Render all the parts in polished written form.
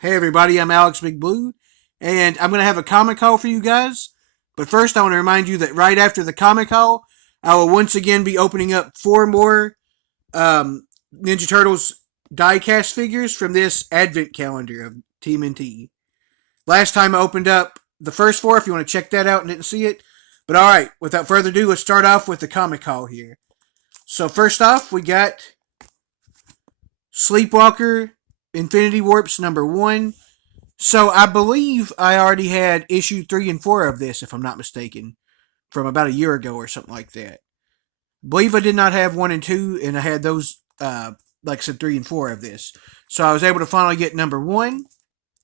Hey everybody, I'm Alex Big Blue, and I'm going to have a comic haul for you guys. But first, I want to remind you that right after the comic haul, I will once again be opening up four more Ninja Turtles diecast figures from this Advent Calendar of TMNT. Last time I opened up the first four, if you want to check that out and didn't see it. But alright, without further ado, let's start off with the comic haul here. So first off, we got Sleepwalker Infinity Warps number 1. So I believe I already had issue 3 and 4 of this, if I'm not mistaken, from about a year ago or something like that. I believe I did not have 1 and 2, and I had those, like I said, 3 and 4 of this. So I was able to finally get number 1,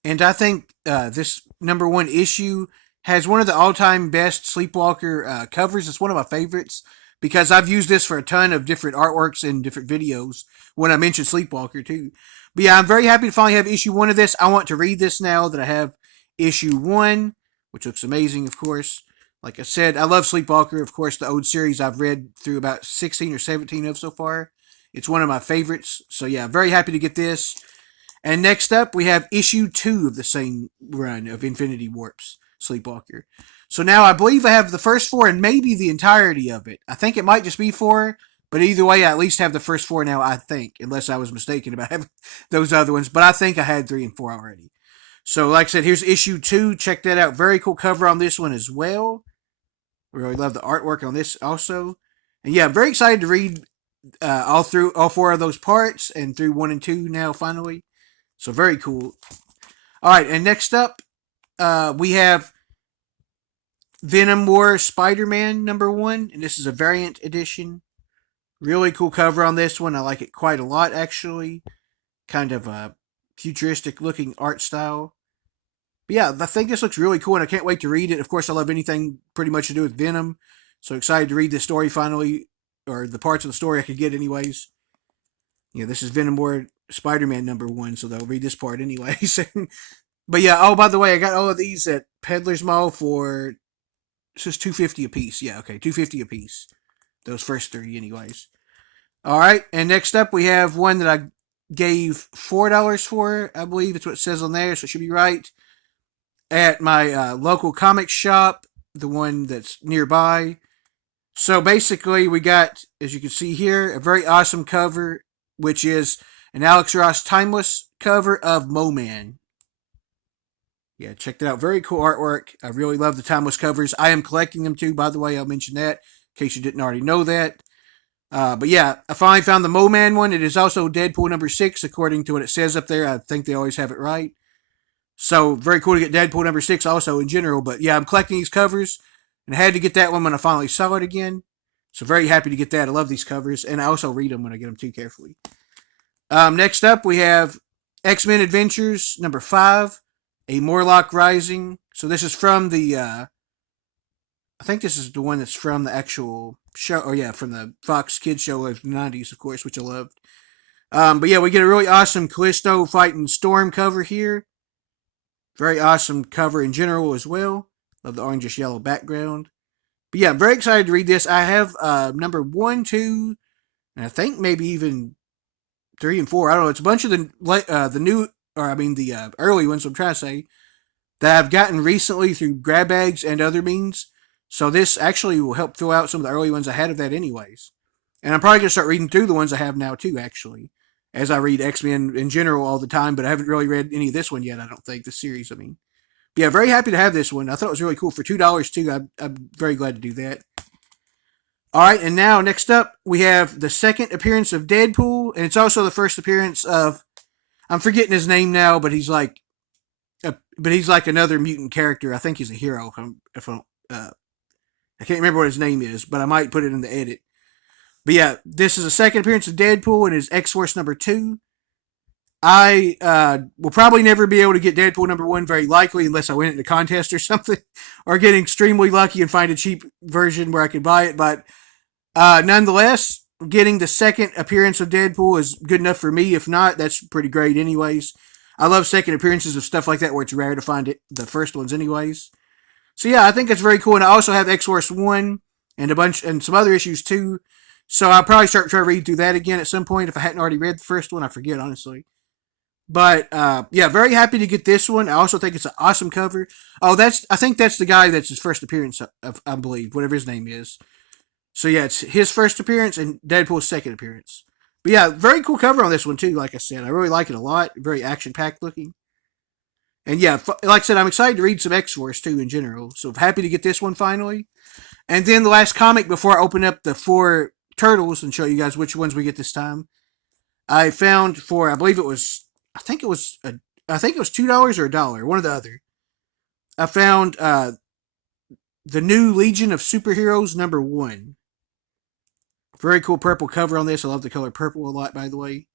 and I think this number 1 issue has one of the all-time best Sleepwalker covers. It's one of my favorites because I've used this for a ton of different artworks and different videos when I mentioned Sleepwalker too. But yeah, I'm very happy to finally have issue 1 of this. I want to read this now that I have issue 1, which looks amazing, of course. Like I said, I love Sleepwalker. Of course, the old series I've read through about 16 or 17 of so far. It's one of my favorites. So yeah, very happy to get this. And next up, we have issue 2 of the same run of Infinity Warps Sleepwalker. So now I believe I have the first 4 and maybe the entirety of it. I think it might just be 4, but either way, I at least have the first 4 now, I think, unless I was mistaken about having those other ones. But I think I had 3 and 4 already. So like I said, here's issue 2. Check that out. Very cool cover on this one as well. Really love the artwork on this also. And yeah, I'm very excited to read all 4 of those parts and through 1 and 2 now finally. So very cool. All right, and next up, we have Venom War Spider-Man number 1, and this is a variant edition. Really cool cover on this one. I like it quite a lot, actually. Kind of a futuristic looking art style. But yeah, I think this looks really cool, and I can't wait to read it. Of course, I love anything pretty much to do with Venom, so excited to read this story finally, or the parts of the story I could get anyways. Yeah, this is Venom War Spider-Man number 1, so they'll read this part anyways. But yeah, oh, by the way, I got all of these at Peddler's Mall for, this is $2.50 a piece. Yeah, okay, $2.50 a piece. Those first 3 anyways. All right, and next up we have one that I gave $4 for, I believe. It's what it says on there, so it should be right. At my local comic shop, the one that's nearby. So basically, we got, as you can see here, a very awesome cover, which is an Alex Ross Timeless cover of Mo-Man. Yeah, check that out. Very cool artwork. I really love the Timeless covers. I am collecting them too, by the way. I'll mention that in case you didn't already know that. But yeah, I finally found the Mo-Man one. It is also Deadpool number 6, according to what it says up there. I think they always have it right. So very cool to get Deadpool number 6 also in general. But yeah, I'm collecting these covers, and I had to get that one when I finally saw it again. So very happy to get that. I love these covers, and I also read them when I get them too carefully. Next up, we have X-Men Adventures number 5, A Morlock Rising. So this is from the, I think this is the one that's from the actual show, or yeah, from the Fox Kids show of the 90s, of course, which I loved. But yeah, we get a really awesome Callisto fighting Storm cover here. Very awesome cover in general as well. Love the orangish yellow background. But yeah, I'm very excited to read this. I have number 1, 2, and I think maybe even 3 and 4. I don't know. It's a bunch of the new, or I mean the early ones. I'm trying to say that I've gotten recently through grab bags and other means. So this actually will help fill out some of the early ones I had of that, anyways. And I'm probably gonna start reading through the ones I have now too, actually, as I read X-Men in general all the time. But I haven't really read any of this one yet. I don't think, the series. I mean, but yeah, very happy to have this one. I thought it was really cool for $2 too. I'm very glad to do that. All right, and now next up we have the second appearance of Deadpool, and it's also the first appearance of, I'm forgetting his name now, but he's like another mutant character. I think he's a hero. If I can't remember what his name is, but I might put it in the edit. But yeah, this is the second appearance of Deadpool in his X-Force number 2. I will probably never be able to get Deadpool number 1, very likely, unless I win it in a contest or something, or get extremely lucky and find a cheap version where I can buy it. But nonetheless, getting the second appearance of Deadpool is good enough for me. If not, that's pretty great anyways. I love second appearances of stuff like that where it's rare to find it, the first ones anyways. So yeah, I think it's very cool. And I also have X-Force 1 and a bunch, and some other issues too. So I'll probably start trying to read through that again at some point if I hadn't already read the first one. I forget, honestly. But yeah, very happy to get this one. I also think it's an awesome cover. Oh, I think that's the guy that's his first appearance of I believe, whatever his name is. So yeah, it's his first appearance and Deadpool's second appearance. But yeah, very cool cover on this one too. Like I said, I really like it a lot. Very action packed looking. And yeah, like I said, I'm excited to read some X Force too in general. So happy to get this one finally. And then the last comic before I open up the four turtles and show you guys which ones we get this time. I found for I believe it was I think it was $2 or $1, one or the other. I found the new Legion of Superheroes #1. Very cool purple cover on this. I love the color purple a lot, by the way.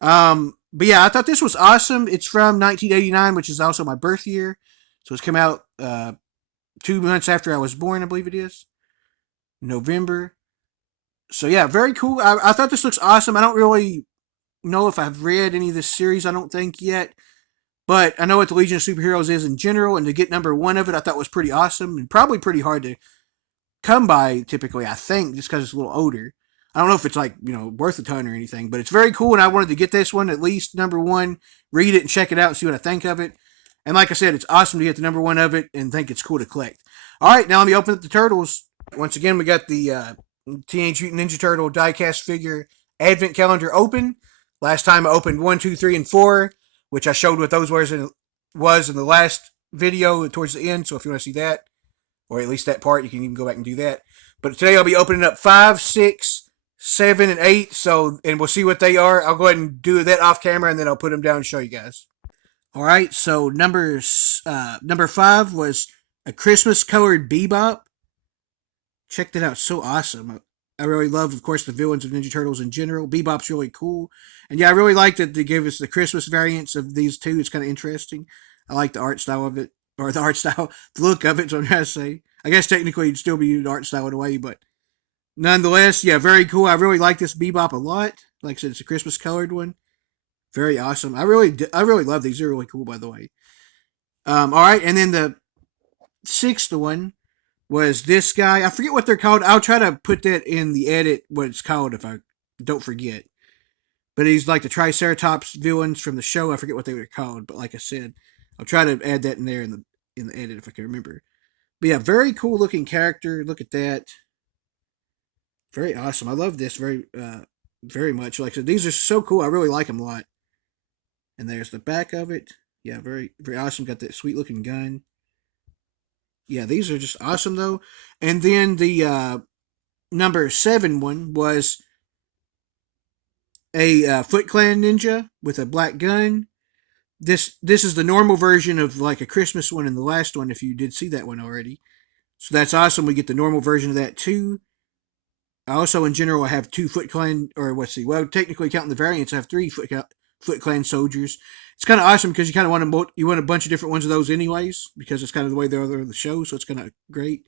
But yeah, I thought this was awesome. It's from 1989, which is also my birth year. So it's come out 2 months after I was born, I believe it is. November. So yeah, very cool. I thought this looks awesome. I don't really know if I've read any of this series, I don't think yet. But I know what the Legion of Superheroes is in general, and to get #1 of it, I thought was pretty awesome and probably pretty hard to come by typically, I think, just because it's a little older. I don't know if it's like, worth a ton or anything, but it's very cool, and I wanted to get this one, at least #1, read it and check it out and see what I think of it. And like I said, it's awesome to get the #1 of it and think it's cool to collect. All right, now let me open up the Turtles. Once again, we got the Teenage Mutant Ninja Turtle diecast figure Advent Calendar open. Last time I opened 1, 2, 3, and 4, which I showed what those was in the last video towards the end. So if you want to see that, or at least that part, you can even go back and do that. But today I'll be opening up 5, 6, 7, and 8. And we'll see what they are. I'll go ahead and do that off camera, and then I'll put them down and show you guys. All right. So number 5 was a Christmas colored Bebop. Check that out. So awesome. I really love, of course, the villains of Ninja Turtles in general. Bebop's really cool. And yeah, I really like that they gave us the Christmas variants of these two. It's kind of interesting. I like the art style of it. Or the art style, the look of it, so I'm trying to say. I guess technically it'd still be the art style in a way, but nonetheless, yeah, very cool. I really like this Bebop a lot. Like I said, it's a Christmas colored one. Very awesome. I really love these. They're really cool, by the way. All right, and then the 6th one was this guy. I forget what they're called. I'll try to put that in the edit what it's called if I don't forget. But he's like the Triceratops villains from the show. I forget what they were called, but like I said, I'll try to add that in there in the edit if I can remember. But yeah, very cool looking character. Look at that. Very awesome. I love this very much. Like I said, these are so cool. I really like them a lot. And there's the back of it. Yeah, very very awesome. Got that sweet looking gun. Yeah, these are just awesome though. And then the number 7 one was a Foot Clan ninja with a black gun. This is the normal version of like a Christmas one in the last one. If you did see that one already, so that's awesome. We get the normal version of that too. I also, in general, I have 2 Foot Clan, or let's see, well, technically counting the variants, I have 3 Foot Clan soldiers. It's kind of awesome because you kind of want a bunch of different ones of those anyways, because it's kind of the way they're in the show, so it's kind of great.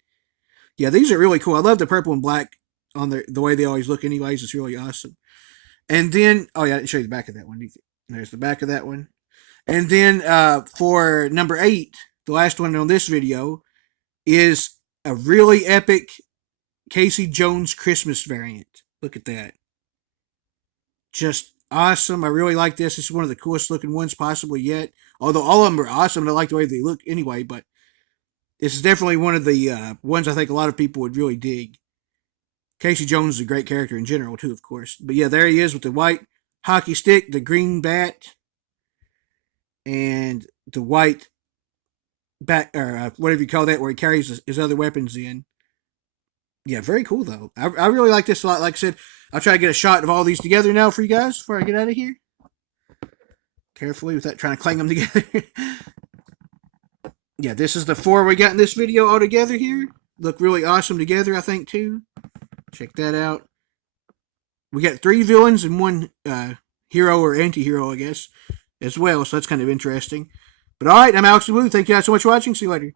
Yeah, these are really cool. I love the purple and black on the way they always look anyways. It's really awesome. And then, oh yeah, I didn't show you the back of that one. There's the back of that one. And then for number 8, the last one on this video, is a really epic Casey Jones Christmas variant. Look at that. Just awesome. I really like this. This is one of the coolest looking ones possibly yet. Although all of them are awesome and I like the way they look anyway, but this is definitely one of the ones I think a lot of people would really dig. Casey Jones is a great character in general too, of course. But yeah, there he is with the white hockey stick, the green bat, and the white bat, or whatever you call that, where he carries his other weapons in. Yeah, very cool though. I really like this a lot. Like I said, I'll try to get a shot of all these together now for you guys before I get out of here. Carefully without trying to clang them together. Yeah, this is the 4 we got in this video all together here. Look really awesome together, I think, too. Check that out. We got 3 villains and 1 hero or anti-hero, I guess, as well. So that's kind of interesting. But all right, I'm Alex the Blue. Thank you guys so much for watching. See you later.